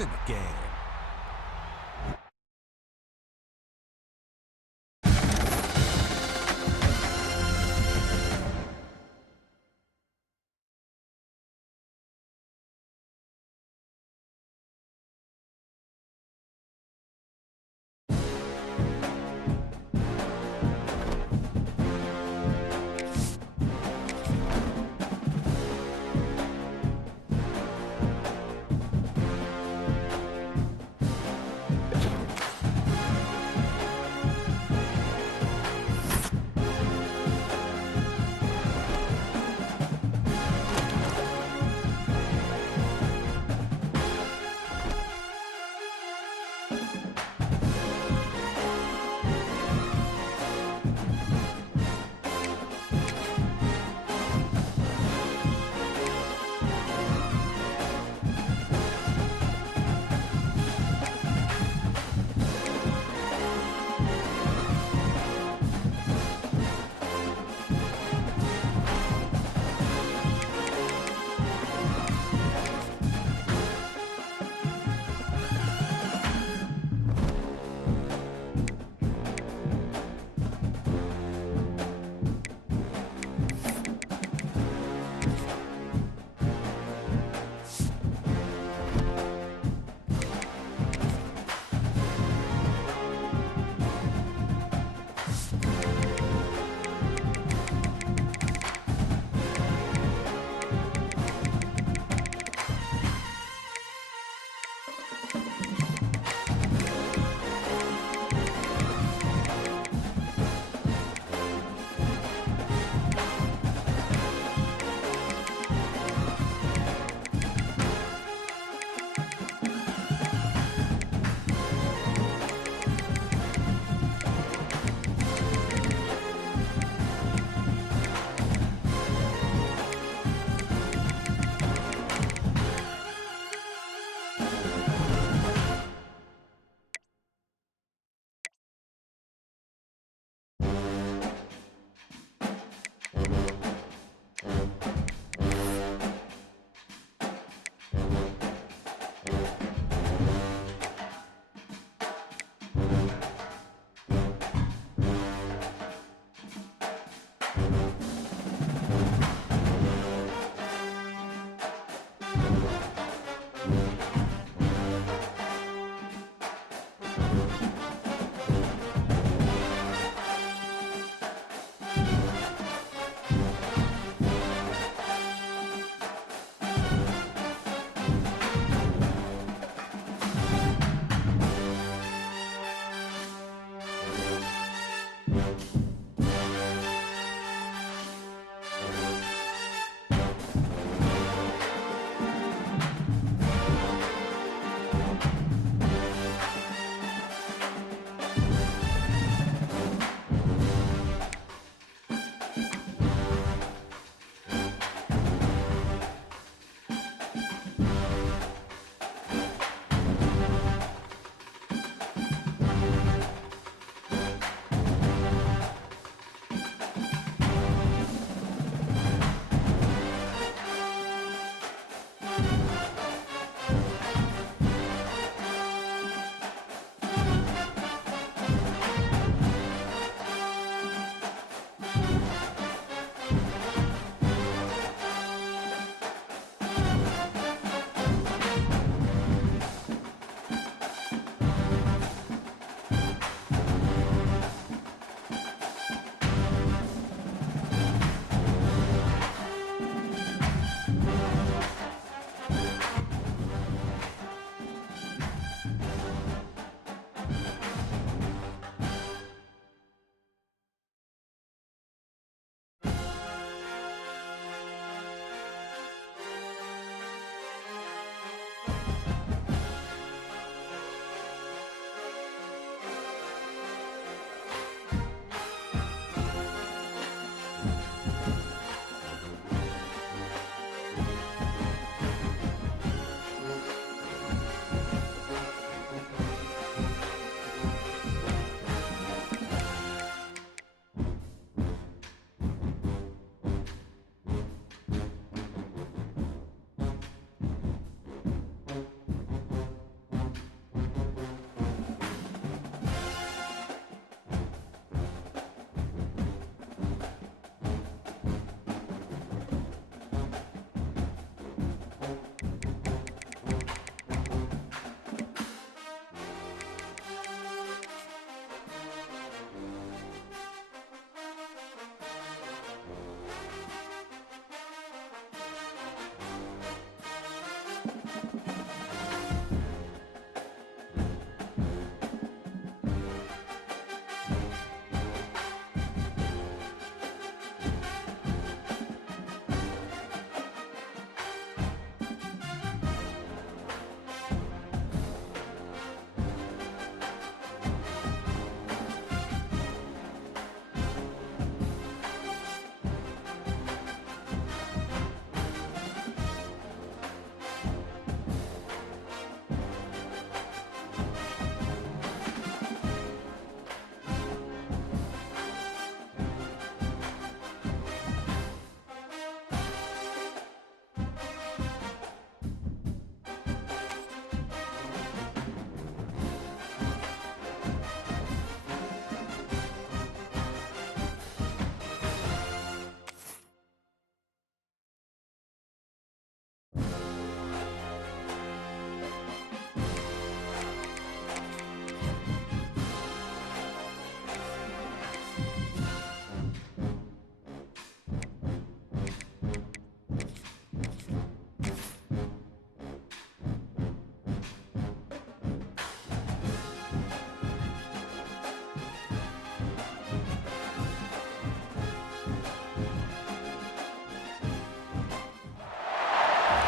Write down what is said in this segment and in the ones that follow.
What's in the game?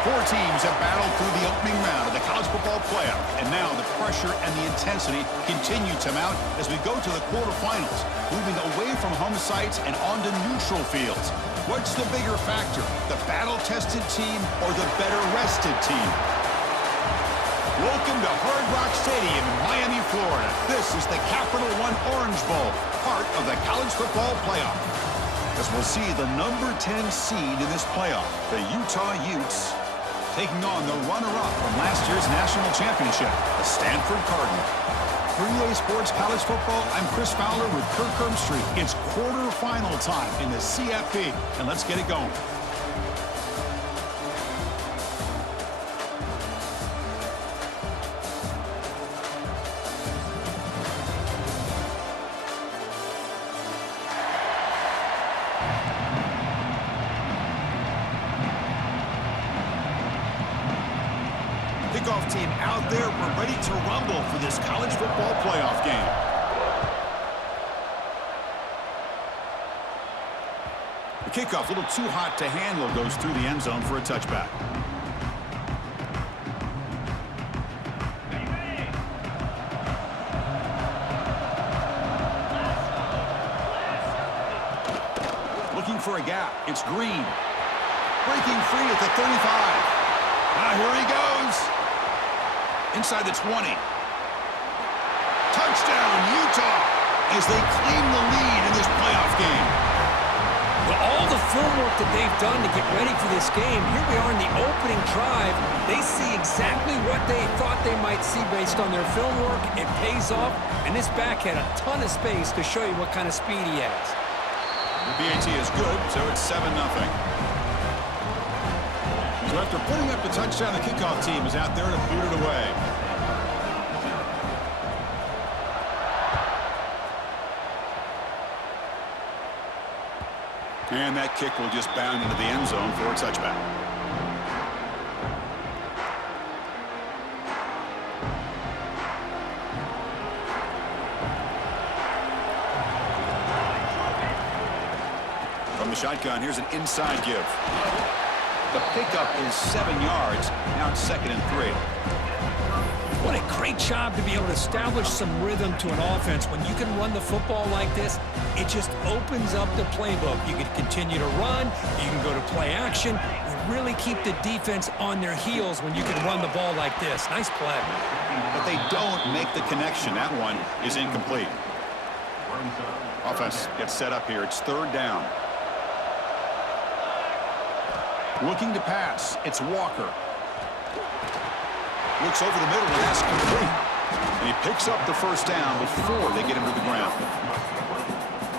Four teams have battled through the opening round of the college football playoff, and now the pressure and the intensity continue to mount as we go to the quarterfinals, moving away from home sites and onto neutral fields. What's the bigger factor, the battle-tested team or the better-rested team? Welcome to Hard Rock Stadium in Miami, Florida. This is the Capital One Orange Bowl, part of the college football playoff. As we'll see the number 10 seed in this playoff, the Utah Utes, taking on the runner-up from last year's national championship, the Stanford Cardinal. For EA Sports College Football, I'm Chris Fowler with Kirk Herbstreit. It's quarterfinal time in the CFP, and let's get it going. Kickoff team out there. We're ready to rumble for this college football playoff game. The kickoff, a little too hot to handle, goes through the end zone for a touchback. Looking for a gap. It's Green. Breaking free at the 35. Here he goes. Inside the 20. Touchdown, Utah, as they claim the lead in this playoff game. Well, all the film work that they've done to get ready for this game, here we are in the opening drive. They see exactly what they thought they might see based on their film work. It pays off, and this back had a ton of space to show you what kind of speed he has. The BAT is good, so it's 7-0. So after putting up the touchdown, the kickoff team is out there to boot it away. And that kick will just bound into the end zone for a touchback. From the shotgun, here's an inside give. The pickup is 7 yards. Now it's 2nd and 3. What a great job to be able to establish some rhythm to an offense. When you can run the football like this, it just opens up the playbook. You can continue to run. You can go to play action. You really keep the defense on their heels when you can run the ball like this. Nice play. But they don't make the connection. That one is incomplete. Offense gets set up here. It's 3rd down. Looking to pass. It's Walker. Looks over the middle, and that's complete. And he picks up the 1st down before they get him to the ground.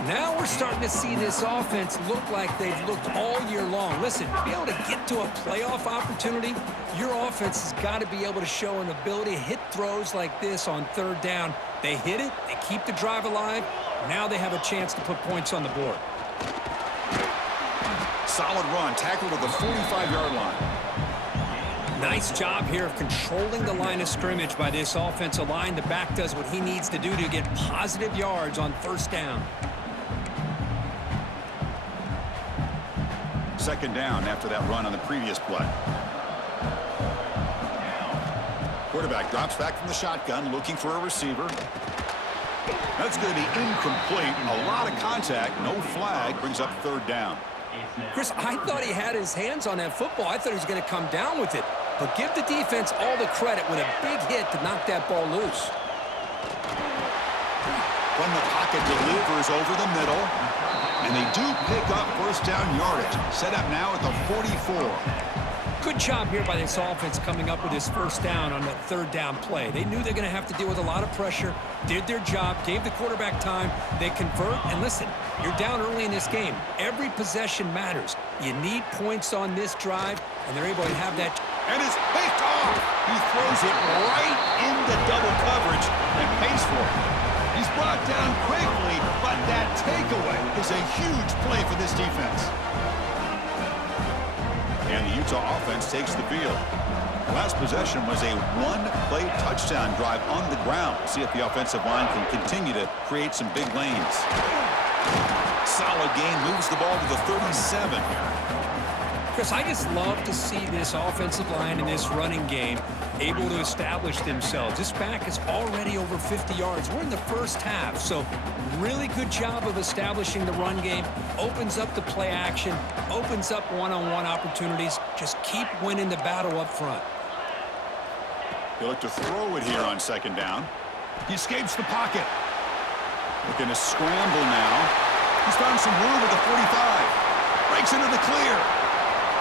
Now we're starting to see this offense look like they've looked all year long. Listen, to be able to get to a playoff opportunity, your offense has got to be able to show an ability to hit throws like this on 3rd down. They hit it. They keep the drive alive. Now they have a chance to put points on the board. Solid run, tackled at the 45-yard line. Nice job here of controlling the line of scrimmage by this offensive line. The back does what he needs to do to get positive yards on 1st down. 2nd down after that run on the previous play. Quarterback drops back from the shotgun, looking for a receiver. That's going to be incomplete. A lot of contact, no flag, brings up 3rd down. Chris, I thought he had his hands on that football. I thought he was going to come down with it. But give the defense all the credit with a big hit to knock that ball loose. From the pocket, delivers over the middle. And they do pick up 1st down yardage. Set up now at the 44. Good job here by this offense coming up with his 1st down on that 3rd down play. They knew they're going to have to deal with a lot of pressure, did their job, gave the quarterback time. They convert, and listen, you're down early in this game. Every possession matters. You need points on this drive, and they're able to have that. And it's picked off. He throws it right into double coverage and pays for it. He's brought down quickly, but that takeaway is a huge play for this defense. And the Utah offense takes the field. The last possession was a 1-play touchdown drive on the ground. See if the offensive line can continue to create some big lanes. Solid gain, moves the ball to the 37. Chris, I just love to see this offensive line in this running game able to establish themselves. This back is already over 50 yards. We're in the first half, so really good job of establishing the run game. Opens up the play action, opens up one-on-one opportunities. Just keep winning the battle up front. He'll look to throw it here on second down. He escapes the pocket. Looking to scramble now. He's found some room at the 45. Breaks into the clear.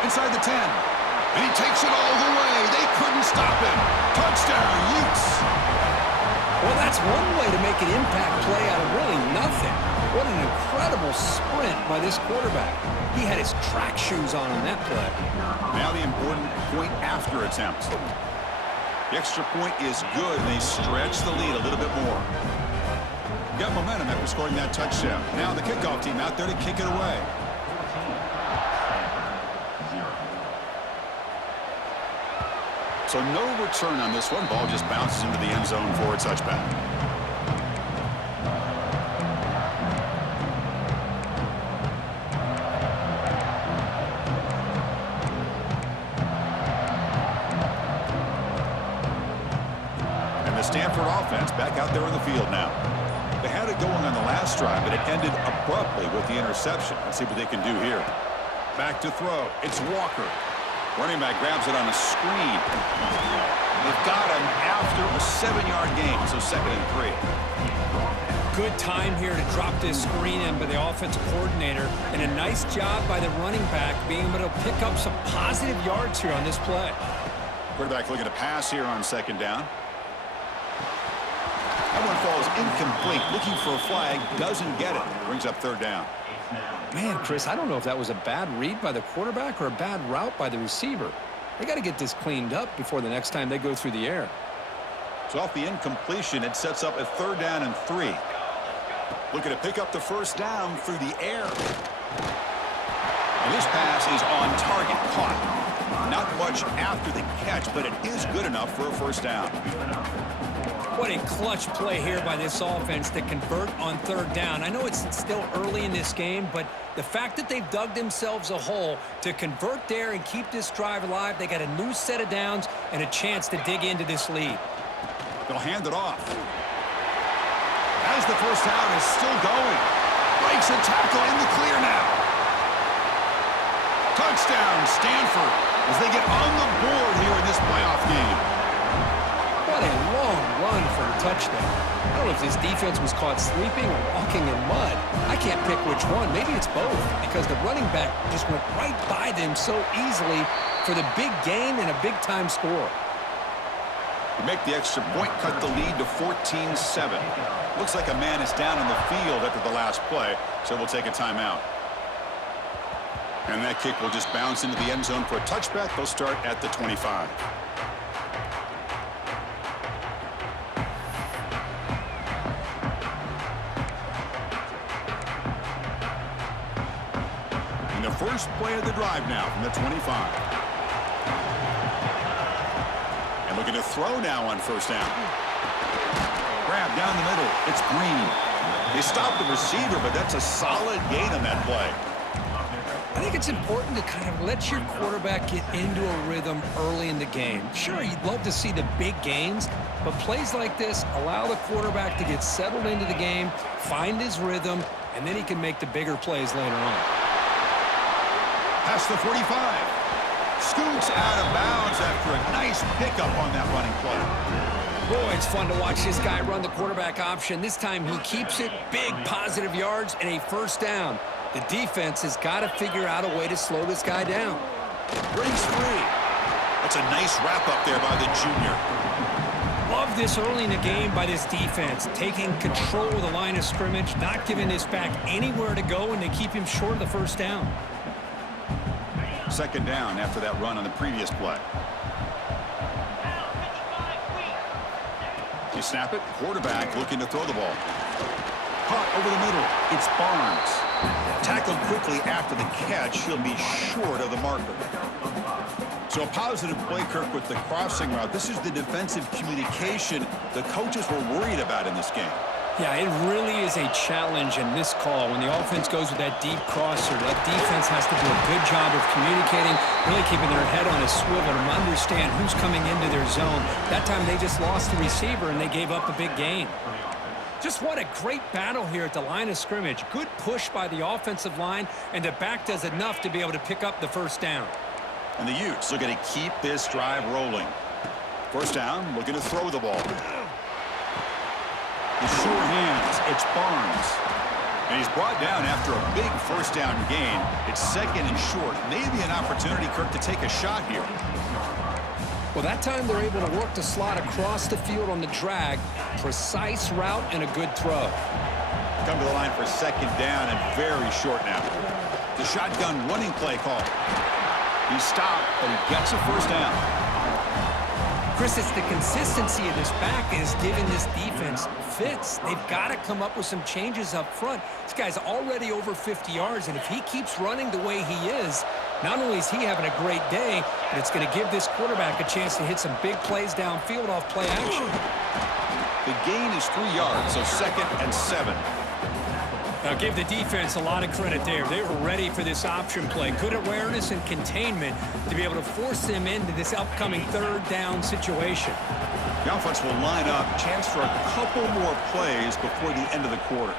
Inside the 10. And he takes it all the way. They couldn't stop him. Touchdown, Utes. Well, that's one way to make an impact play out of really nothing. What an incredible sprint by this quarterback. He had his track shoes on that play. Now the important point after attempt. The extra point is good, and they stretch the lead a little bit more. Got momentum after scoring that touchdown. Now the kickoff team out there to kick it away. So no return on this one. Ball just bounces into the end zone for a touchback. And the Stanford offense back out there on the field now. They had it going on the last drive, but it ended abruptly with the interception. Let's see what they can do here. Back to throw. It's Walker. Running back grabs it on a screen. They've got him after a 7-yard gain, so 2nd and 3. Good time here to drop this screen in by the offensive coordinator, and a nice job by the running back being able to pick up some positive yards here on this play. Quarterback looking to pass here on 2nd down. That one falls incomplete. Looking for a flag, doesn't get it. Brings up 3rd down. Man, Chris, I don't know if that was a bad read by the quarterback or a bad route by the receiver. They got to get this cleaned up before the next time they go through the air. So off the incompletion, it sets up a 3rd down and 3. Looking to pick up the 1st down through the air. And this pass is on target, caught. Not much after the catch, but it is good enough for a 1st down. What a clutch play here by this offense to convert on 3rd down. I know it's still early in this game, but the fact that they've dug themselves a hole to convert there and keep this drive alive, they got a new set of downs and a chance to dig into this lead. They'll hand it off. As the 1st down is still going. Breaks a tackle in the clear now. Touchdown, Stanford, as they get on the board here in this playoff game. What a long run for a touchdown. I don't know if this defense was caught sleeping or walking in mud. I can't pick which one. Maybe it's both, because the running back just went right by them so easily for the big gain and a big-time score. To make the extra point, cut the lead to 14-7. Looks like a man is down in the field after the last play, so we'll take a timeout. And that kick will just bounce into the end zone for a touchback. They'll start at the 25. And the first play of the drive now from the 25. And looking to throw now on 1st down. Grab down the middle. It's Green. They stop the receiver, but that's a solid gain on that play. I think it's important to kind of let your quarterback get into a rhythm early in the game. Sure, you'd love to see the big gains, but plays like this allow the quarterback to get settled into the game, find his rhythm, and then he can make the bigger plays later on. Past the 45. Scoots out of bounds after a nice pickup on that running play. Boy, it's fun to watch this guy run the quarterback option. This time he keeps it, big positive yards, and a 1st down. The defense has got to figure out a way to slow this guy down. Breaks free. That's a nice wrap-up there by the junior. Love this early in the game by this defense, taking control of the line of scrimmage, not giving this back anywhere to go, and they keep him short of the 1st down. 2nd down after that run on the previous play. You snap it. Quarterback looking to throw the ball. Caught over the middle. It's Barnes. Tackled quickly after the catch. He'll be short of the marker. So a positive play, Kirk, with the crossing route. This is the defensive communication the coaches were worried about in this game. Yeah, it really is a challenge in this call. When the offense goes with that deep crosser, that defense has to do a good job of communicating, really keeping their head on a swivel to understand who's coming into their zone. That time they just lost the receiver and they gave up a big gain. Just what a great battle here at the line of scrimmage. Good push by the offensive line, and the back does enough to be able to pick up the first down. And the Utes looking to keep this drive rolling. First down, looking to throw the ball. The sure hands, it's Barnes. And he's brought down after a big first down gain. It's second and short. Maybe an opportunity, Kirk, to take a shot here. Well, that time they're able to work the slot across the field on the drag. Precise route and a good throw. Come to the line for second down and very short now. The shotgun running play call. He stopped, but he gets a first down. Chris, it's the consistency of this back is giving this defense fits. They've got to come up with some changes up front. This guy's already over 50 yards, and if he keeps running the way he is, not only is he having a great day, but it's going to give this quarterback a chance to hit some big plays downfield off play action. The gain is 3 yards, so second and 7. Now give the defense a lot of credit there. They were ready for this option play. Good awareness and containment to be able to force them into this upcoming third down situation. The offense will line up. Chance for a couple more plays before the end of the quarter.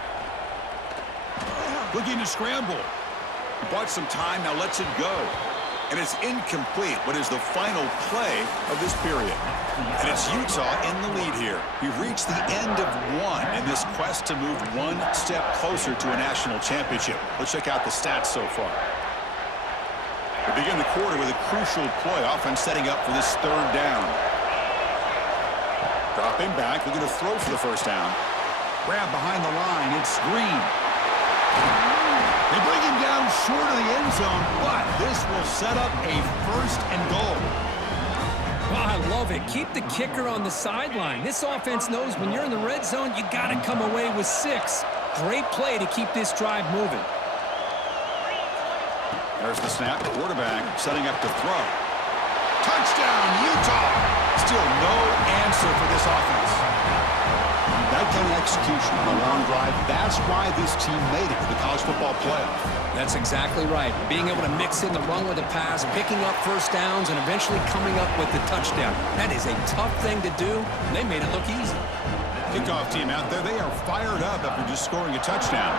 Looking to scramble. He bought some time, now lets it go. And it's incomplete. What is the final play of this period? And it's Utah in the lead here. We've reached the end of one in this quest to move one step closer to a national championship. Let's check out the stats so far. We begin the quarter with a crucial play. Offense setting up for this third down. Dropping back, looking to throw for the first down. Grab behind the line, it's Green. They bring him down short of the end zone, but this will set up a first and goal. Oh, I love it. Keep the kicker on the sideline. This offense knows when you're in the red zone, you got to come away with 6. Great play to keep this drive moving. There's the snap. Quarterback setting up to throw. Touchdown, Utah! Still no answer for this offense. That kind of execution on a long drive, that's why this team made it to the college football playoff. That's exactly right. Being able to mix in the run with the pass, picking up first downs, and eventually coming up with the touchdown. That is a tough thing to do, and they made it look easy. Kickoff team out there, they are fired up after just scoring a touchdown.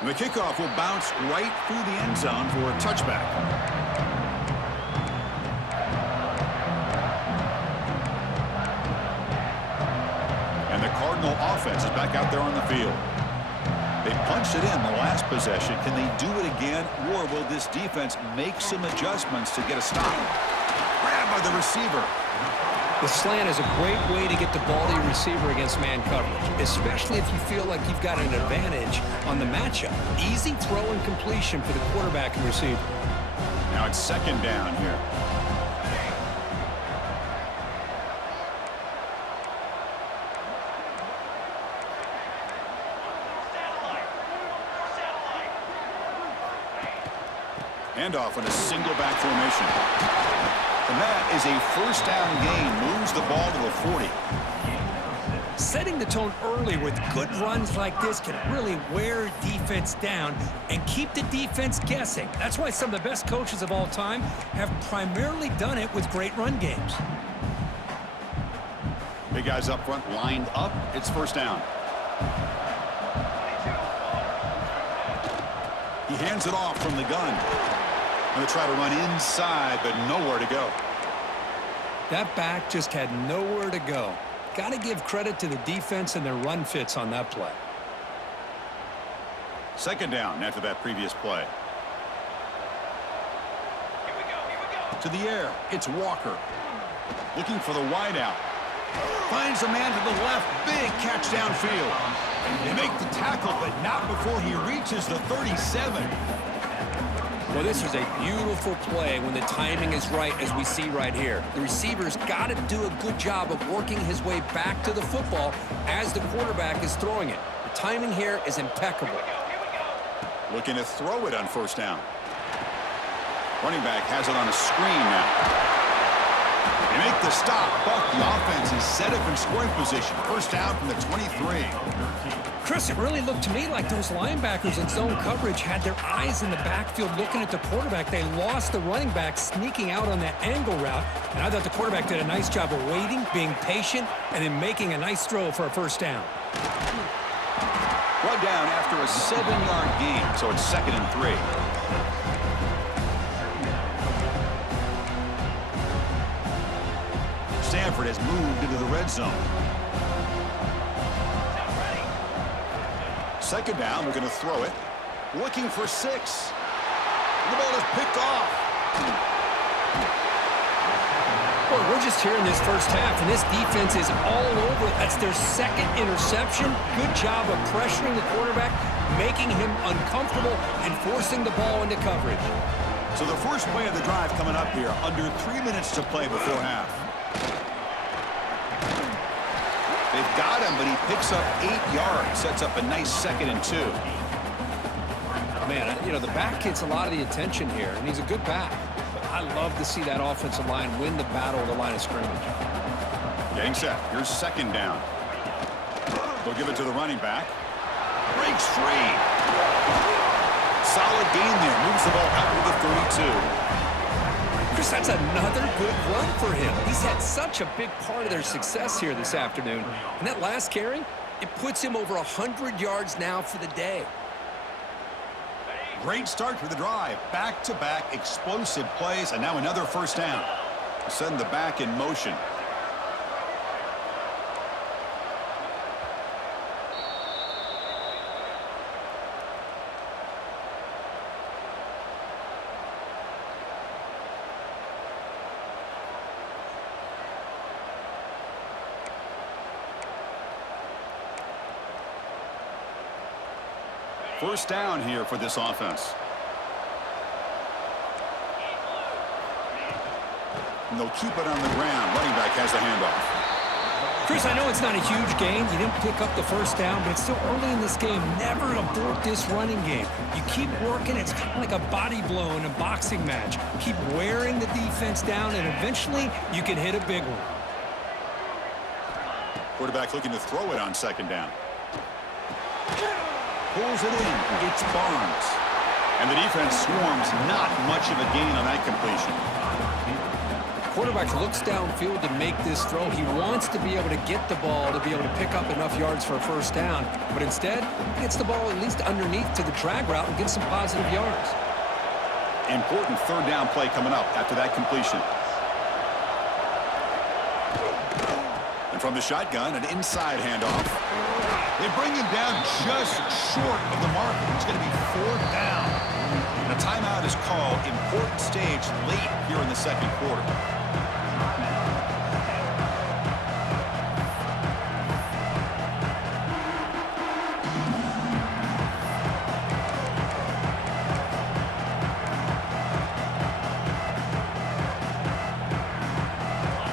And the kickoff will bounce right through the end zone for a touchback. And the Cardinal offense is back out there on the field. They punched it in the last possession. Can they do it again, or will this defense make some adjustments to get a stop? Grabbed by the receiver. The slant is a great way to get the ball to your receiver against man coverage, especially if you feel like you've got an advantage on the matchup. Easy throw and completion for the quarterback and receiver. Now it's second down here. Handoff in a single back formation. And that is a first down gain. Moves the ball to the 40. Setting the tone early with good runs like this can really wear defense down and keep the defense guessing. That's why some of the best coaches of all time have primarily done it with great run games. Big guys up front lined up. It's first down. He hands it off from the gun. Going to try to run inside, but nowhere to go. That back just had nowhere to go. Got to give credit to the defense and their run fits on that play. Second down after that previous play. Here we go. To the air, it's Walker. Looking for the wideout. Finds a man to the left. Big catch downfield. They make the tackle, but not before he reaches the 37. Well, this was a beautiful play when the timing is right, as we see right here. The receiver's got to do a good job of working his way back to the football as the quarterback is throwing it. The timing here is impeccable. Looking to throw it on first down. Running back has it on a screen now. They make the stop, but the offense is set up in scoring position. First down from the 23. Chris, it really looked to me like those linebackers in zone coverage had their eyes in the backfield looking at the quarterback. They lost the running back sneaking out on that angle route, and I thought the quarterback did a nice job of waiting, being patient, and then making a nice throw for a first down. Brought down after a 7-yard gain, so it's 2nd and 3. Stanford has moved into the red zone. Second down, we're going to throw it. Looking for 6. The ball is picked off. Boy, we're just here in this first half, and this defense is all over. That's their second interception. Good job of pressuring the quarterback, making him uncomfortable, and forcing the ball into coverage. So the first play of the drive coming up here. Under 3 minutes to play before half. They've got him, but he picks up 8 yards. Sets up a nice 2nd and 2. Man, you know, the back gets a lot of the attention here, and he's a good back. But I love to see that offensive line win the battle of the line of scrimmage. Getting set. Here's 2nd down. They'll give it to the running back. Breaks free. Solid gain there. Moves the ball out to the 32. Chris, that's another good run for him. He's had such a big part of their success here this afternoon. And that last carry, it puts him over 100 yards now for the day. Great start for the drive. Back-to-back explosive plays, and now another first down. Send the back in motion. First down here for this offense. And they'll keep it on the ground. Running back has the handoff. Chris, I know it's not a huge gain. You didn't pick up the first down, but it's still early in this game. Never abort this running game. You keep working. It's kind of like a body blow in a boxing match. Keep wearing the defense down, and eventually you can hit a big one. Quarterback looking to throw it on 2nd down. Pulls it in. It's Barnes. And the defense swarms. Not much of a gain on that completion. Quarterback looks downfield to make this throw. He wants to be able to get the ball to be able to pick up enough yards for a first down. But instead, he gets the ball at least underneath to the drag route and gets some positive yards. Important 3rd down play coming up after that completion. And from the shotgun, an inside handoff. They bring him down just short of the mark. It's going to be 4th down. And a timeout is called. Important stage late here in the 2nd quarter.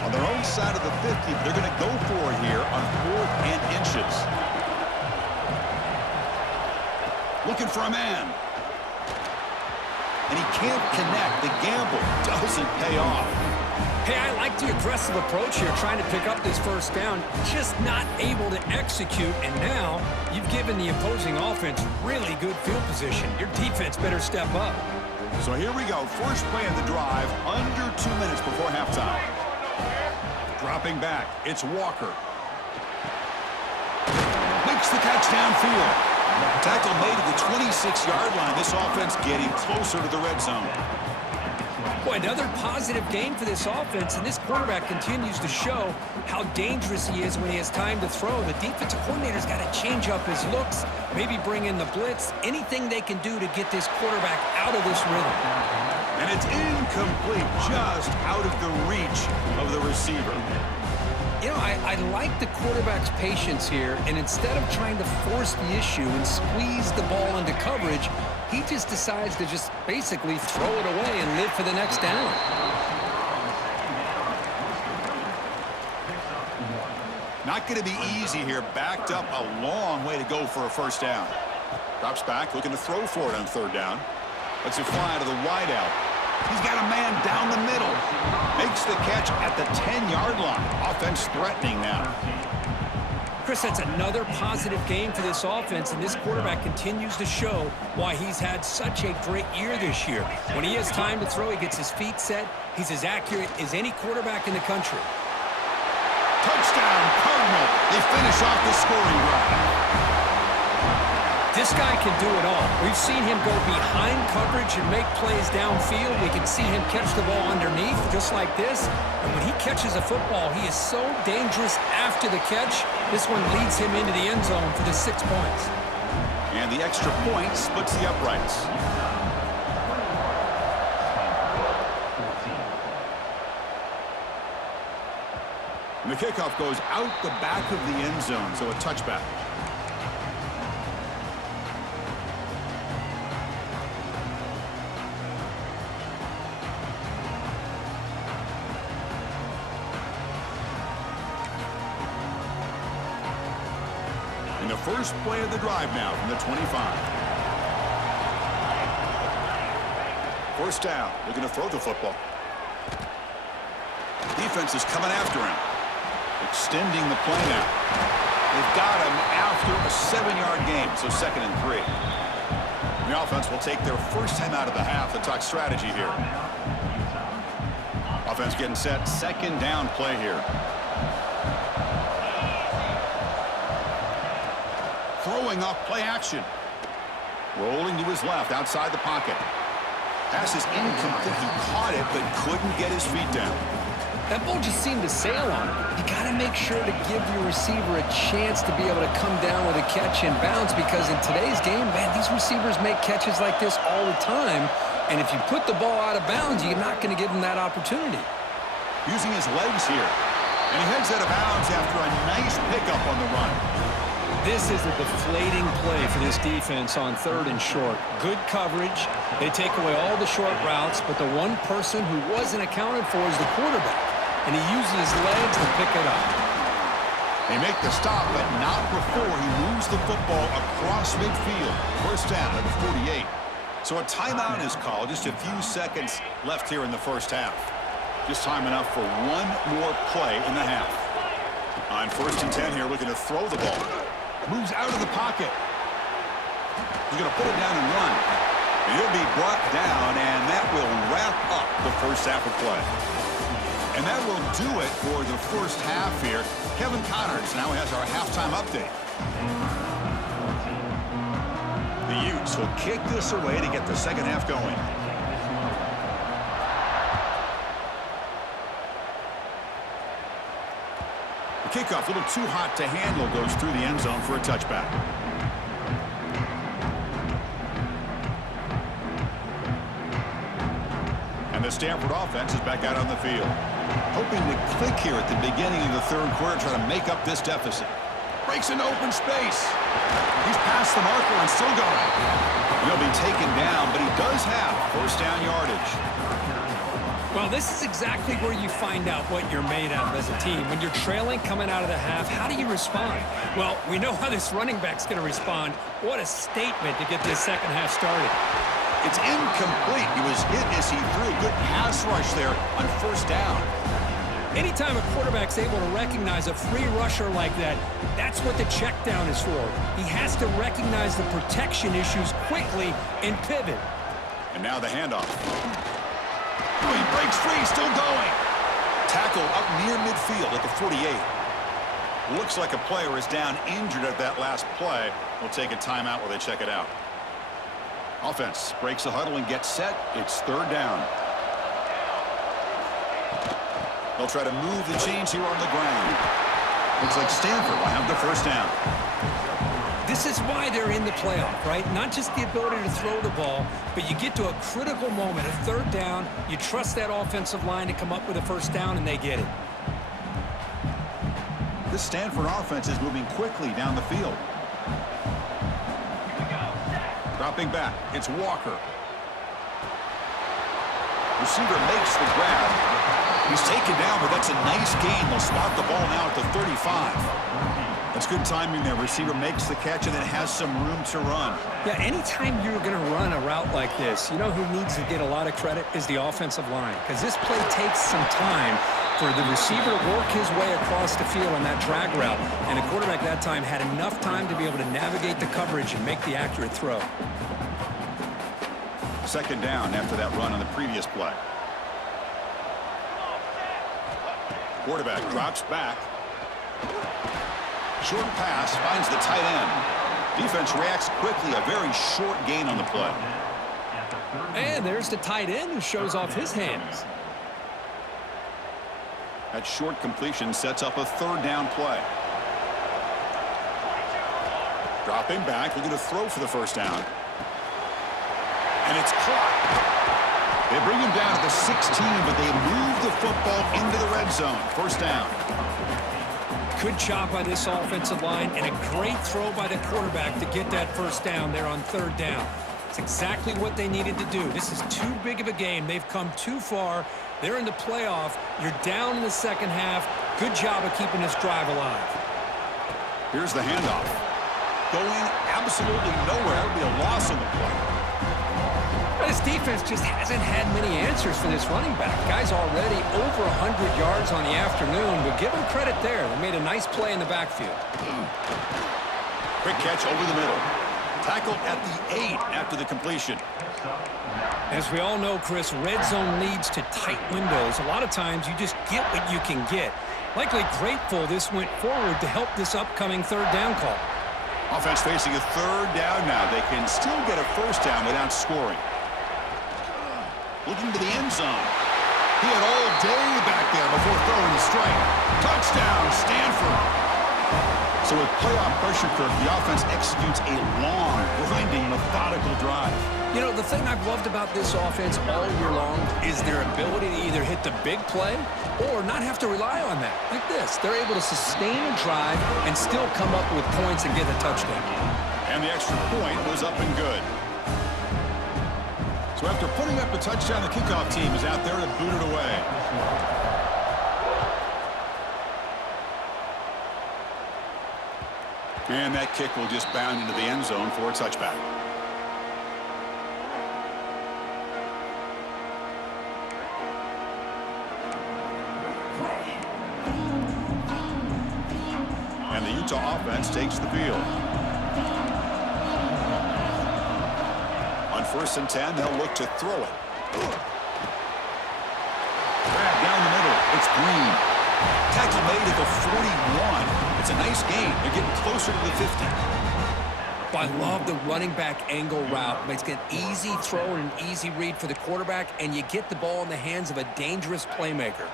On their own side of the 50, they're going to go for it here on 4th and inches. Looking for a man. And he can't connect. The gamble doesn't pay off. Hey, I like the aggressive approach here, trying to pick up this first down, just not able to execute. And now you've given the opposing offense really good field position. Your defense better step up. So here we go. First play of the drive, under 2 minutes before halftime. Dropping back, it's Walker. Makes the catch downfield. Tackle made at the 26-yard line. This offense getting closer to the red zone. Boy, another positive gain for this offense, and this quarterback continues to show how dangerous he is when he has time to throw. The defensive coordinator's got to change up his looks, maybe bring in the blitz, anything they can do to get this quarterback out of this rhythm. And it's incomplete, just out of the reach of the receiver. You know, I like the quarterback's patience here, and instead of trying to force the issue and squeeze the ball into coverage, he just decides to just basically throw it away and live for the next down. Not going to be easy here. Backed up a long way to go for a first down. Drops back, looking to throw for it on 3rd down. Lets it fly to the wideout. He's got a man down the middle. Makes the catch at the 10-yard line. Offense threatening now. Chris, that's another positive game for this offense, and this quarterback continues to show why he's had such a great year this year. When he has time to throw, he gets his feet set. He's as accurate as any quarterback in the country. Touchdown, Cardinal. They finish off the scoring drive. This guy can do it all. We've seen him go behind coverage and make plays downfield. We can see him catch the ball underneath just like this. And when he catches a football, he is so dangerous after the catch. This one leads him into the end zone for the 6 points. And the extra point splits the uprights. And the kickoff goes out the back of the end zone, so a touchback. And the first play of the drive now from the 25. First down, looking to throw the football. Defense is coming after him. Extending the play now. They've got him after a 7-yard game, so 2nd and 3. The offense will take their first time out of the half to talk strategy here. Offense getting set, 2nd down play here. Throwing off play action. Rolling to his left outside the pocket. Pass is incomplete. He caught it but couldn't get his feet down. That ball just seemed to sail on him. You got to make sure to give your receiver a chance to be able to come down with a catch and bounce, because in today's game, man, these receivers make catches like this all the time. And if you put the ball out of bounds, you're not going to give them that opportunity. Using his legs here. And he heads out of bounds after a nice pickup on the run. This is a deflating play for this defense on 3rd and short. Good coverage. They take away all the short routes, but the one person who wasn't accounted for is the quarterback. And he uses his legs to pick it up. They make the stop, but not before he moves the football across midfield. First down at the 48. So a timeout is called. Just a few seconds left here in the first half. Just time enough for one more play in the half. On 1st and 10 here, looking to throw the ball. Moves out of the pocket. He's going to put it down and run. And he'll be brought down, and that will wrap up the first half of play. And that will do it for the first half here. Kevin Connors now has our halftime update. The Utes will kick this away to get the second half going. The kickoff, a little too hot to handle, goes through the end zone for a touchback. And the Stanford offense is back out on the field. Hoping to click here at the beginning of the 3rd quarter, try to make up this deficit. Breaks into open space. He's past the marker and still going. He'll be taken down, but he does have first down yardage. Well, this is exactly where you find out what you're made of as a team. When you're trailing coming out of the half, how do you respond? Well, we know how this running back's going to respond. What a statement to get this second half started. It's incomplete. He was hit as he threw. Good pass rush there on first down. Anytime a quarterback's able to recognize a free rusher like that, that's what the check down is for. He has to recognize the protection issues quickly and pivot. And now the handoff. Oh, he breaks free, still going. Tackle up near midfield at the 48. Looks like a player is down injured at that last play. We'll take a timeout while they check it out. Offense breaks the huddle and gets set. It's 3rd down. They'll try to move the chains here on the ground. Looks like Stanford will have the first down. This is why they're in the playoff, right? Not just the ability to throw the ball, but you get to a critical moment, a 3rd down. You trust that offensive line to come up with a first down, and they get it. This Stanford offense is moving quickly down the field. Dropping back, it's Walker. Receiver makes the grab. He's taken down, but that's a nice gain. They'll spot the ball now at the 35. That's good timing there. Receiver makes the catch and then has some room to run. Yeah, anytime you're going to run a route like like this. You know who needs to get a lot of credit is the offensive line, because this play takes some time for the receiver to work his way across the field on that drag route. And the quarterback that time had enough time to be able to navigate the coverage and make the accurate throw. Second down after that run on the previous play. Quarterback drops back. Short pass finds the tight end. Defense reacts quickly. A very short gain on the play. And there's the tight end who shows off his hands. That short completion sets up a third down play. Dropping back, looking to throw for the first down. And it's caught. They bring him down to the 16, but they move the football into the red zone. First down. Good job by this offensive line, and a great throw by the quarterback to get that first down there on third down. It's exactly what they needed to do. This is too big of a game. They've come too far. They're in the playoff. You're down in the second half. Good job of keeping this drive alive. Here's the handoff. Going absolutely nowhere. It'll be a loss on the play. This defense just hasn't had many answers for this running back. Guy's already over 100 yards on the afternoon, but give him credit there. They made a nice play in the backfield. Quick catch over the middle. Tackled at the 8 after the completion. As we all know, Chris, red zone leads to tight windows. A lot of times you just get what you can get. Likely grateful this went forward to help this upcoming third down call. Offense facing a third down now. They can still get a first down without scoring. Looking to the end zone. He had all day back there before throwing the strike. Touchdown, Stanford. So with playoff pressure, Kirk, the offense executes a long, grinding, methodical drive. You know, the thing I've loved about this offense all year long is their ability to either hit the big play or not have to rely on that. Like this. They're able to sustain a drive and still come up with points and get a touchdown. And the extra point was up and good. So after putting up a touchdown, the kickoff team is out there to boot it away. And that kick will just bound into the end zone for a touchback. And the Utah offense takes the field. On 1st and 10, they'll look to throw it. Grab down the middle. It's Green. Tackle made at the 41. It's a nice gain. They're getting closer to the 50. I love the running back angle route. Makes it an easy throw and an easy read for the quarterback, and you get the ball in the hands of a dangerous playmaker.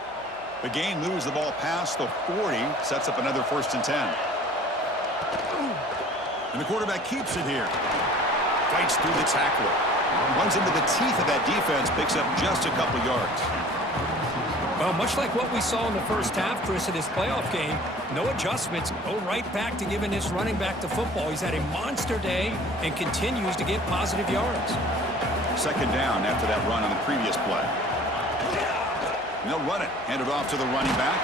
The gain moves the ball past the 40, sets up another 1st and 10. And the quarterback keeps it here. Fights through the tackler. Runs into the teeth of that defense, picks up just a couple yards. Well, much like what we saw in the first half, Chris, in this playoff game, no adjustments, go right back to giving this running back the football. He's had a monster day and continues to get positive yards. Second down after that run on the previous play. And they'll run it. Hand it off to the running back.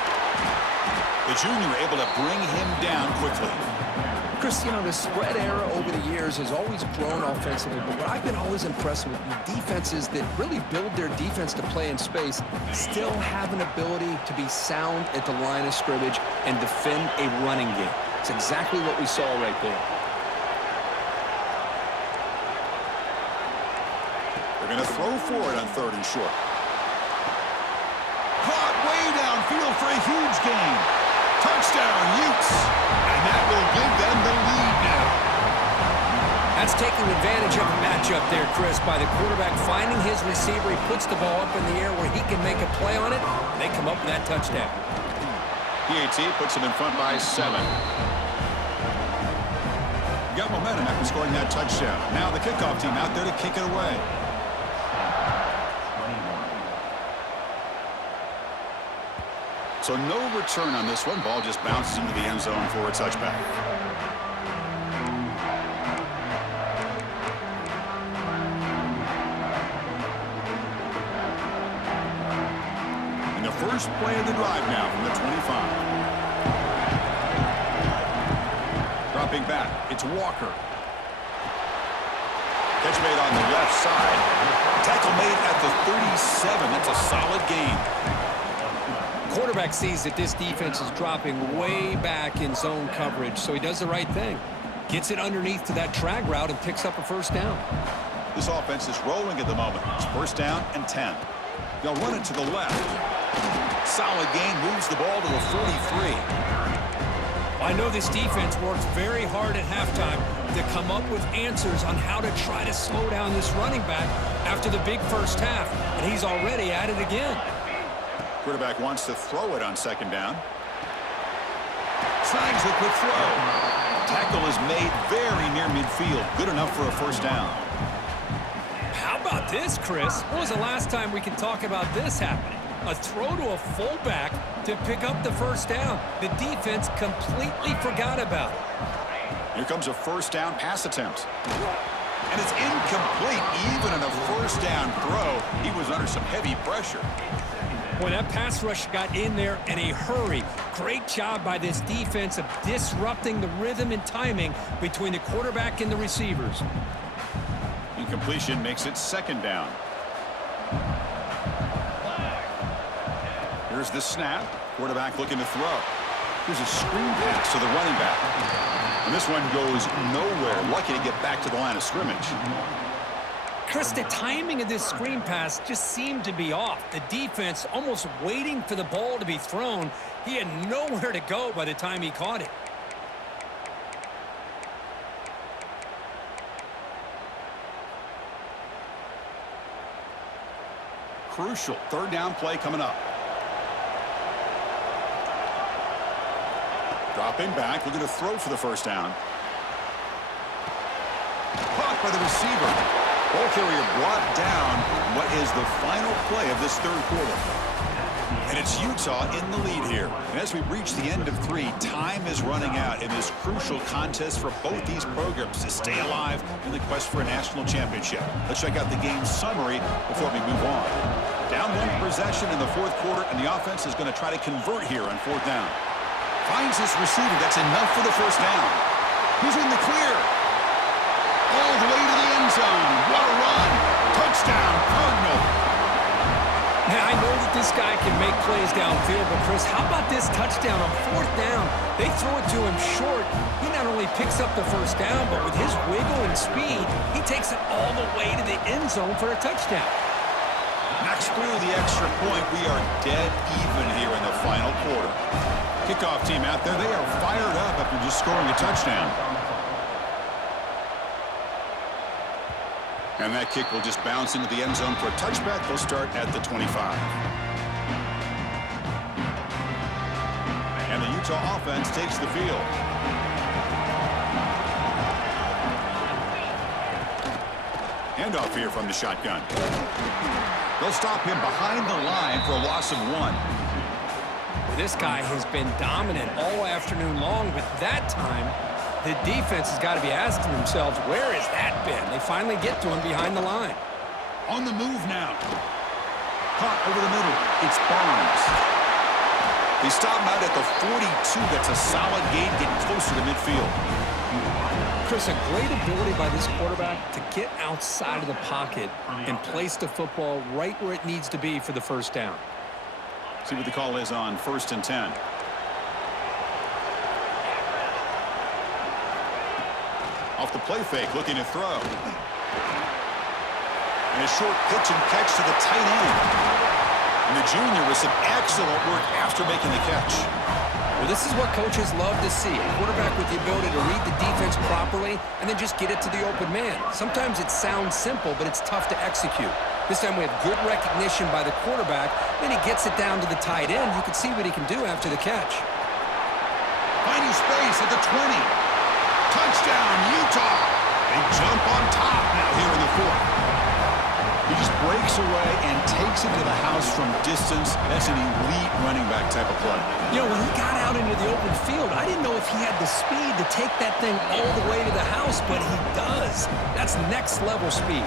The junior able to bring him down quickly. Chris, you know, the spread era over the years has always grown offensively, but what I've been always impressed with defenses that really build their defense to play in space still have an ability to be sound at the line of scrimmage and defend a running game. It's exactly what we saw right there. They're going to throw for it on 3rd and short. Caught way downfield for a huge gain. Touchdown, Utes. And that will give them the lead now. That's taking advantage of a matchup there, Chris, by the quarterback finding his receiver. He puts the ball up in the air where he can make a play on it, and they come up with that touchdown. PAT puts him in front by 7. Got momentum after scoring that touchdown. Now the kickoff team out there to kick it away. So no return on this one. Ball just bounces into the end zone for a touchback. And the first play of the drive now from the 25. Dropping back, it's Walker. Catch made on the left side. Tackle made at the 37. That's a solid gain. Quarterback sees that this defense is dropping way back in zone coverage, so he does the right thing. Gets it underneath to that drag route and picks up a first down. This offense is rolling at the moment. It's first down and 10. They'll run it to the left. Solid gain, moves the ball to the 43. I know this defense worked very hard at halftime to come up with answers on how to try to slow down this running back after the big first half, and he's already at it again. Quarterback wants to throw it on second down. Slides the quick throw. Tackle is made very near midfield. Good enough for a first down. How about this, Chris? When was the last time we could talk about this happening? A throw to a fullback to pick up the first down. The defense completely forgot about it. Here comes a first down pass attempt. And it's incomplete. Even in a first down throw, he was under some heavy pressure. Boy, that pass rush got in there in a hurry. Great job by this defense of disrupting the rhythm and timing between the quarterback and the receivers. Incompletion makes it second down. Here's the snap. Quarterback looking to throw. Here's a screen pass to the running back. And this one goes nowhere. Lucky to get back to the line of scrimmage. Chris, the timing of this screen pass just seemed to be off. The defense almost waiting for the ball to be thrown. He had nowhere to go by the time he caught it. Crucial third down play coming up. Dropping back, looking to throw for the first down. Caught by the receiver. Ball carrier brought down. What is the final play of this third quarter? And it's Utah in the lead here. And as we reach the end of 3, time is running out in this crucial contest for both these programs to stay alive in the quest for a national championship. Let's check out the game summary before we move on. Down 1 possession in the fourth quarter, and the offense is going to try to convert here on fourth down. Finds his receiver. That's enough for the first down. He's in the clear. All the way to the end zone. What a run. Touchdown, Cardinal. Now, I know that this guy can make plays downfield, but Chris, how about this touchdown on fourth down? They throw it to him short. He not only picks up the first down, but with his wiggle and speed, he takes it all the way to the end zone for a touchdown. Knocks through the extra point. We are dead even here in the final quarter. Kickoff team out there, they are fired up after just scoring a touchdown. And that kick will just bounce into the end zone for a touchback. They'll start at the 25. And the Utah offense takes the field. Handoff here from the shotgun. They'll stop him behind the line for a loss of 1. This guy has been dominant all afternoon long, but that time, the defense has got to be asking themselves, where has that been? They finally get to him behind the line. On the move now. Caught over the middle. It's Barnes. They stop him out at the 42. That's a solid gain, getting closer to midfield. Chris, a great ability by this quarterback to get outside of the pocket and place the football right where it needs to be for the first down. See what the call is on 1st and 10. Off the play fake, looking to throw. And a short pitch and catch to the tight end. And the junior with some excellent work after making the catch. Well, this is what coaches love to see. A quarterback with the ability to read the defense properly and then just get it to the open man. Sometimes it sounds simple, but it's tough to execute. This time we have good recognition by the quarterback. Then he gets it down to the tight end. You can see what he can do after the catch. Finding space at the 20. Touchdown, Utah. They jump on top now here in the fourth. He just breaks away and takes it to the house from distance. That's an elite running back type of play. You know, when he got out into the open field, I didn't know if he had the speed to take that thing all the way to the house, but he does. That's next level speed.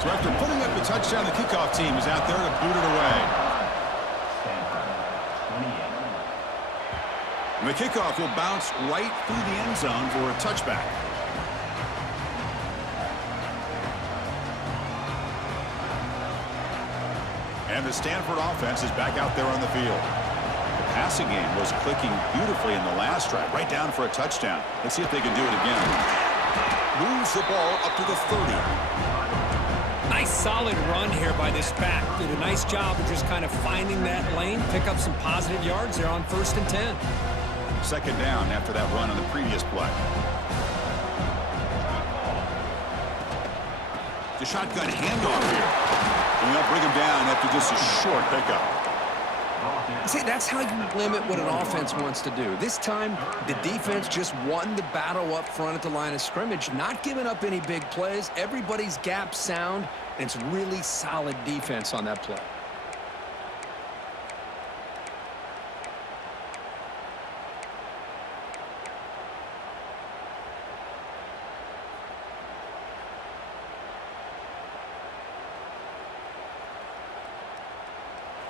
So after putting up the touchdown, the kickoff team is out there to boot it away. And the kickoff will bounce right through the end zone for a touchback. And the Stanford offense is back out there on the field. The passing game was clicking beautifully in the last drive, right down for a touchdown. Let's see if they can do it again. Moves the ball up to the 30. Nice solid run here by this back. Did a nice job of just kind of finding that lane, pick up some positive yards there on 1st and 10. Second down after that run on the previous play. The shotgun handoff here. And they'll bring him down after just a short pickup. See, that's how you limit what an offense wants to do. This time, the defense just won the battle up front at the line of scrimmage, not giving up any big plays. Everybody's gap sound, and it's really solid defense on that play.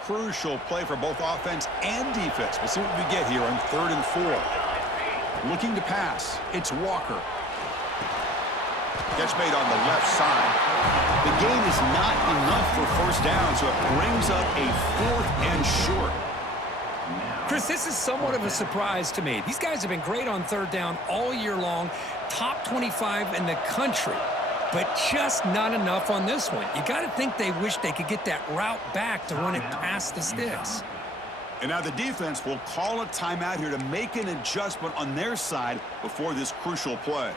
Crucial play for both offense and defense. We'll see what we get here on 3rd and 4. Looking to pass. It's Walker. Catch made on the left side. The gain is not enough for 1st down, so it brings up a 4th and short. Chris, this is somewhat of a surprise to me. These guys have been great on 3rd down all year long, top 25 in the country. But just not enough on this one. You got to think they wish they could get that route back to run it past the sticks. And now the defense will call a timeout here to make an adjustment on their side before this crucial play.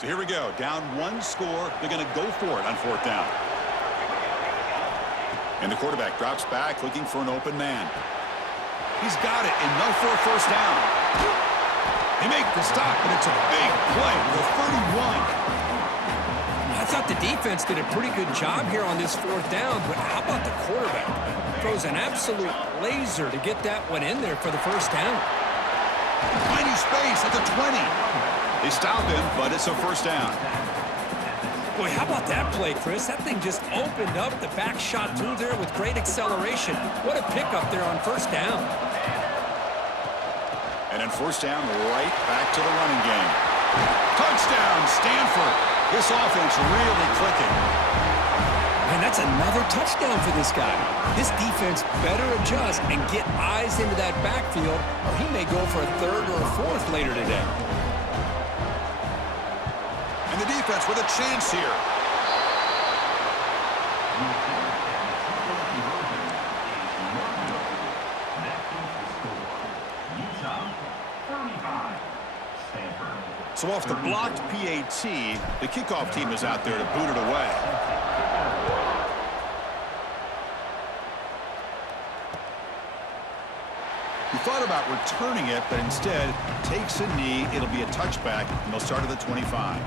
So here we go. Down 1 score. They're going to go for it on 4th down. And the quarterback drops back, looking for an open man. He's got it, enough for a 1st down. They make the stop, and it's a big play with a 31. I thought the defense did a pretty good job here on this 4th down, but how about the quarterback? Throws an absolute laser to get that one in there for the 1st down. Tiny space at the 20. They stop him, but it's a 1st down. Boy, how about that play, Chris? That thing just opened up the back shot through there with great acceleration. What a pickup there on 1st down. And then 1st down, right back to the running game. Touchdown, Stanford. This offense really clicking. Man, that's another touchdown for this guy. This defense better adjust and get eyes into that backfield, or he may go for a 3rd or a 4th later today. And the defense with a chance here. So off the blocked PAT, the kickoff team is out there to boot it away. He thought about returning it, but instead takes a knee. It'll be a touchback, and they'll start at the 25.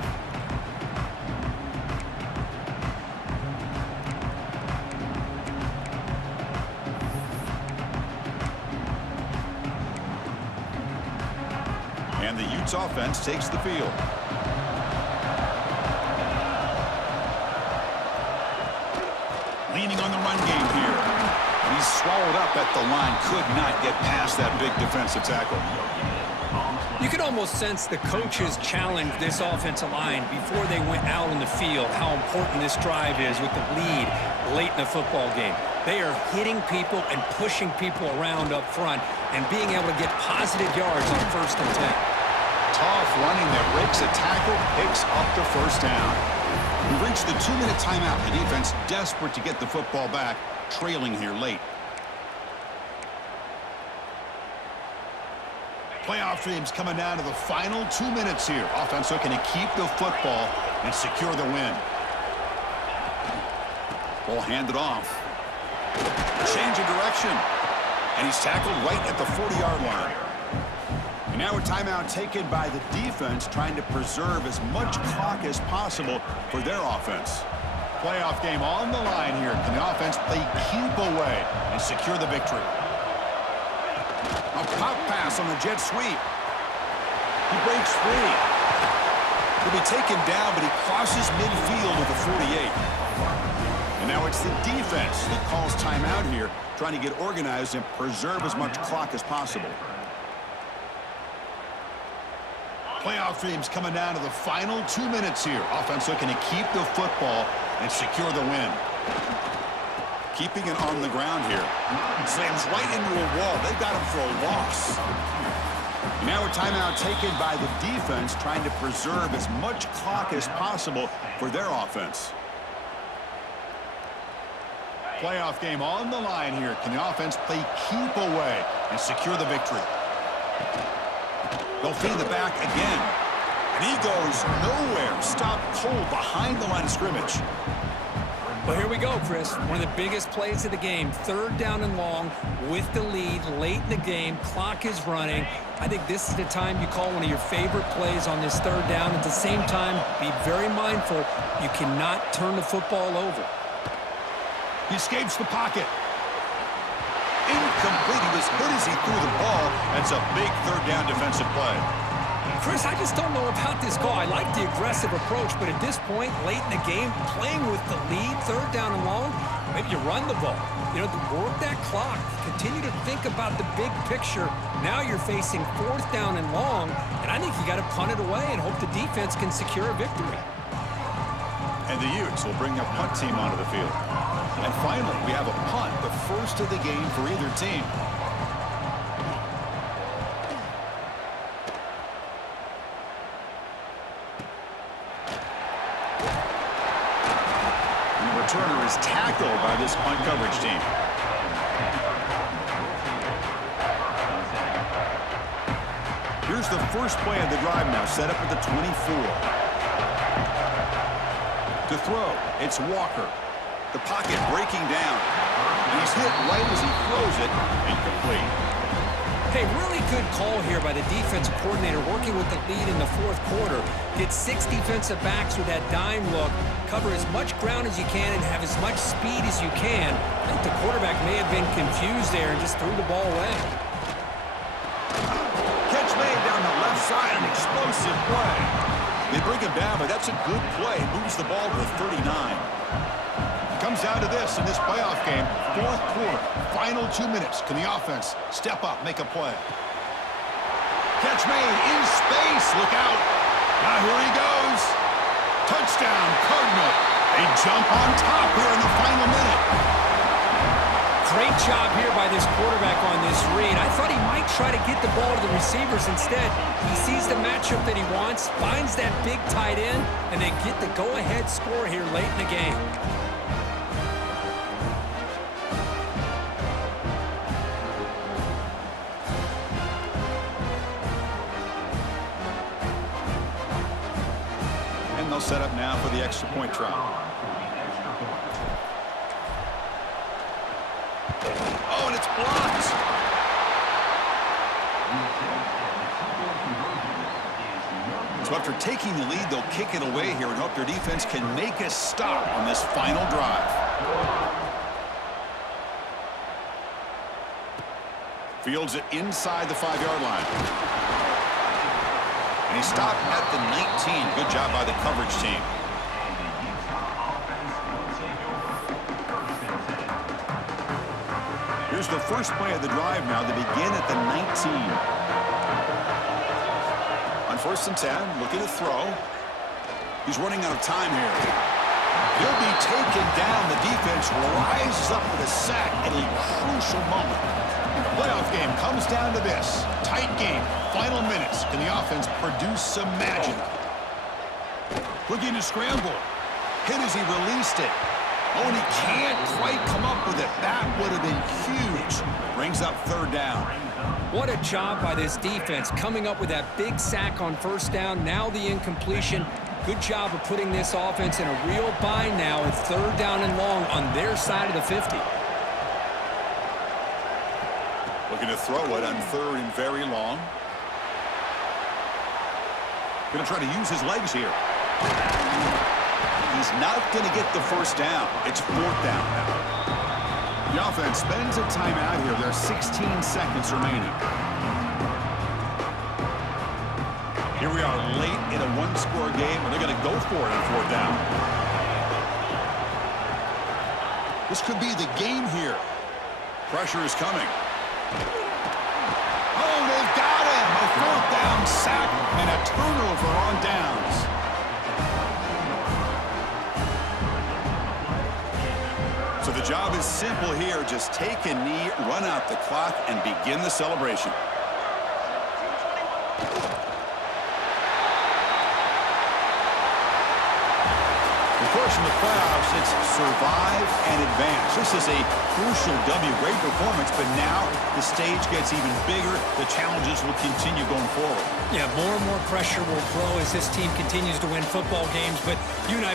And the Utes offense takes the field. Leaning on the run game here. He's swallowed up at the line. Could not get past that big defensive tackle. You could almost sense the coaches challenged this offensive line before they went out on the field, how important this drive is with the lead late in the football game. They are hitting people and pushing people around up front and being able to get positive yards on 1st and 10. Tough running that breaks a tackle, picks up the 1st down. We've reached the 2-minute timeout. The defense desperate to get the football back, trailing here late. Playoff teams coming down to the final 2 minutes here. Offense looking to keep the football and secure the win. Ball handed off. Change of direction. And he's tackled right at the 40-yard line. And now a timeout taken by the defense, trying to preserve as much clock as possible for their offense. Playoff game on the line here. Can the offense play keep away and secure the victory? A pop pass on the jet sweep. He breaks free. He'll be taken down, but he crosses midfield with the 48. And now it's the defense that calls timeout here, trying to get organized and preserve as much clock as possible. Playoff dreams coming down to the final 2 minutes here. Offense looking to keep the football and secure the win. Keeping it on the ground here. Slams right into a wall. They've got him for a loss. And now a timeout taken by the defense, trying to preserve as much clock as possible for their offense. Playoff game on the line here. Can the offense play keep away and secure the victory? They'll feed the back again. And he goes nowhere. Stopped cold behind the line of scrimmage. Well, here we go, Chris. One of the biggest plays of the game. 3rd down and long with the lead late in the game. Clock is running. I think this is the time you call one of your favorite plays on this 3rd down. At the same time, be very mindful. You cannot turn the football over. He escapes the pocket. Incomplete. He was good as he threw the ball. That's a big 3rd down defensive play. Chris, I just don't know about this call. I like the aggressive approach, but at this point, late in the game, playing with the lead, 3rd down and long, maybe you run the ball. You know, work that clock. Continue to think about the big picture. Now you're facing 4th down and long, and I think you got to punt it away and hope the defense can secure a victory. And the Utes will bring a punt team onto the field. And finally, we have a punt, the first of the game for either team. And the returner is tackled by this punt coverage team. Here's the first play of the drive now, set up at the 24. To throw, it's Walker. The pocket breaking down. He's hit right as he throws it. Incomplete. Hey, really good call here by the defensive coordinator working with the lead in the 4th quarter. Get 6 defensive backs with that dime look. Cover as much ground as you can and have as much speed as you can. I think the quarterback may have been confused there and just threw the ball away. Catch made down the left side. An explosive play. They bring him down, but that's a good play. Moves the ball to the 39. Comes down to this in this playoff game. 4th quarter, final 2 minutes. Can the offense step up, make a play? Catch made in space. Look out. Now here he goes. Touchdown, Cardinal. They jump on top here in the final minute. Great job here by this quarterback on this read. I thought he might try to get the ball to the receivers. Instead, he sees the matchup that he wants, finds that big tight end, and they get the go-ahead score here late in the game. And they'll set up now for the extra point try. Oh, and it's blocked. So after taking the lead, they'll kick it away here and hope their defense can make a stop on this final drive. Fields it inside the 5-yard line. And he stopped at the 19. Good job by the coverage team. Here's the first play of the drive now. They begin at the 19. On 1st and 10, looking to throw. He's running out of time here. He'll be taken down. The defense rises up with a sack at a crucial moment. The playoff game comes down to this. Tight game, final minutes. Can the offense produce some magic? Looking to scramble. Hit as he released it. Oh, and he can't quite come up with it. That would have been huge. Brings up 3rd down. What a job by this defense, coming up with that big sack on 1st down. Now the incompletion. Good job of putting this offense in a real bind now at 3rd down and long on their side of the 50. Looking to throw it on 3rd and very long. Going to try to use his legs here. He's not going to get the 1st down. It's 4th down now. The offense spends a timeout here. There are 16 seconds remaining. Here we are late in a 1-score game, and they're going to go for it on 4th down. This could be the game here. Pressure is coming. Oh, they've got him. A fourth down sack and a turnover on downs. So the job is simple here. Just take a knee, run out the clock, and begin the celebration. Of course, in the playoffs, it's survive and advance. This is a crucial W. Great performance, but now the stage gets even bigger. The challenges will continue going forward. Yeah, more and more pressure will grow as this team continues to win football games, but you and I